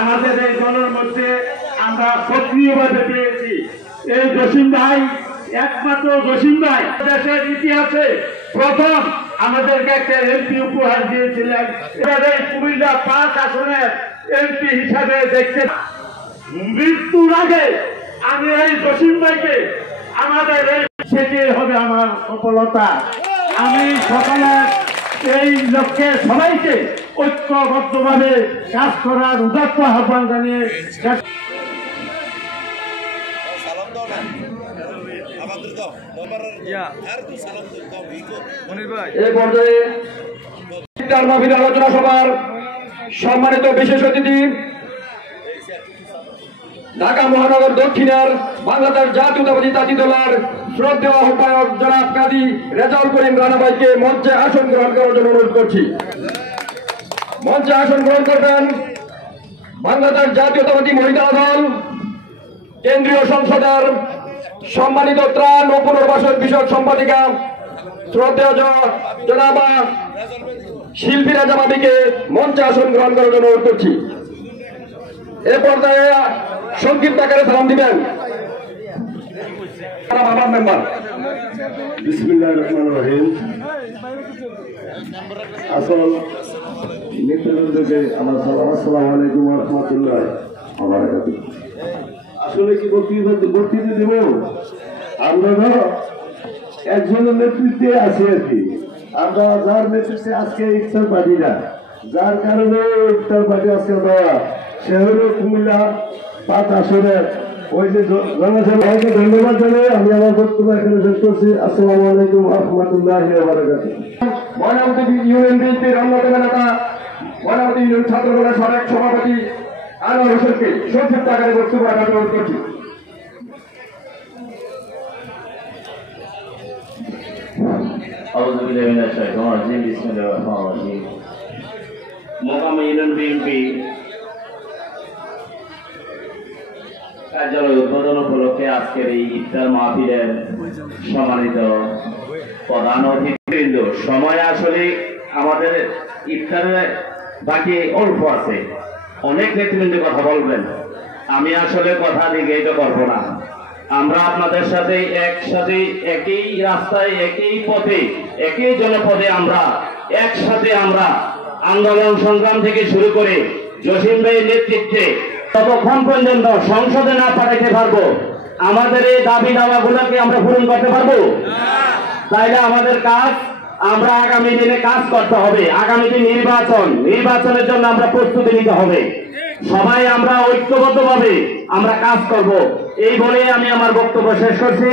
আমাদের এই দলের মধ্যে আমরা সক্রিয়ভাবে পেয়েছি। এই জসিম ভাই, একমাত্র জসিম ভাই দেশের ইতিহাসে প্রথম আমাদেরকে একটা এমপি উপহার দিয়েছিলেন। এই কুমিল্লা ৫ আসনের এমপি হিসাবে দেখতে মৃত্যুর আগে আমি এই জসিম ভাইকে আমাদের সেটি হবে আমার সফলতা। আমি সকলের এই লক্ষ্যে সবাইকে ঐক্যবদ্ধভাবে কাজ করার উদাত্ত আহ্বান জানিয়ে এই পর্যায়ে আলোচনা সভার সম্মানিত বিশেষ অতিথি ঢাকা মহানগর দক্ষিণের বাংলাদেশ জাতীয়তাবাদী তাঁতি দলের শ্রদ্ধেয় আহ্বায়ক জনাব কাজী রেজাউল করিম রানা ভাইকে মঞ্চে আসন গ্রহণ করার জন্য অনুরোধ করছি। মঞ্চে আসন গ্রহণ করবেন বাংলাদেশ জাতীয়তাবাদী মহিলা দল কেন্দ্রীয় সংসদের সম্মানিত ত্রাণ ও পুনর্বাসন বিষয়ক সম্পাদিকা শ্রদ্ধেয় জনাব শিল্পী রাজা ভাবিকে মঞ্চে আসন গ্রহণ করার জন্য অনুরোধ করছি। এ পর্যায়ে সংক্ষিপ্ত আকারে সালাম দিবেন বাবার মেম্বার। বিসমিল্লাহির রহমানির রহিম। আসল নেতৃবৃন্দকে আমার সালাম, আসসালামু আলাইকুম ওয়া রাহমাতুল্লাহি ওয়া বারাকাতুহু। আসলে কি বক্তৃতা দেব? আমরা তো একজনের নেতৃত্বে আছি আর কি। আমরা যার নেতৃত্বে আজকে ইফতার পার্টি না, যার কারণে ইফতার পার্টি আজকে দেওয়া, সে হল কুমিল্লা ৫ আসনের ওই যে জনসভাকে ধন্যবাদ জানিয়ে আমি আমার বক্তব্য এখানে শেষ করছি। আসসালামু আলাইকুম ওয়া রাহমাতুল্লাহি ওয়া বারাকাতুহু। ময়নামতি ইউনিয়ন বিএনপির অন্যতম নেতা ময়নামতি ইউনিয়ন ছাত্র দলের সাবেক সভাপতি আনোয়ার হোসেনকে সংক্ষিপ্ত আকারে বক্তব্য রাখার অনুরোধ করছি। মোকাম ইউনিয়ন বিএনপি কার্যালয় উদ্বোধন উপলক্ষে আজকের এই ইফতার মাহফিলের সম্মানিত প্রধান অতিথিবৃন্দ, সময় আসলে আমাদের ইফতারের বাকি অল্প আছে, অনেক নেতৃবৃন্দ কথা বলবেন, আমি আসলে কথা দীর্ঘায়িত করবো না। আমরা আপনাদের সাথে একসাথে একই রাস্তায়, একই পথে, একই জনপদে আমরা একসাথে আমরা আন্দোলন সংগ্রাম থেকে শুরু করে জসিম ভাইয়ের নেতৃত্বে ততক্ষণ পর্যন্ত সংসদে না পাঠাইতে পারবো, আমাদের এই দাবি দাওয়াগুলোকে আমরা পূরণ করতে পারবো। তাইলে আমাদের কাজ, আমরা আগামী দিনে কাজ করতে হবে। আগামী দিন নির্বাচনের জন্য আমরা প্রস্তুতি নিতে হবে। সবাই আমরা ঐক্যবদ্ধভাবে আমরা কাজ করব, এই বলে আমি আমার বক্তব্য শেষ করছি।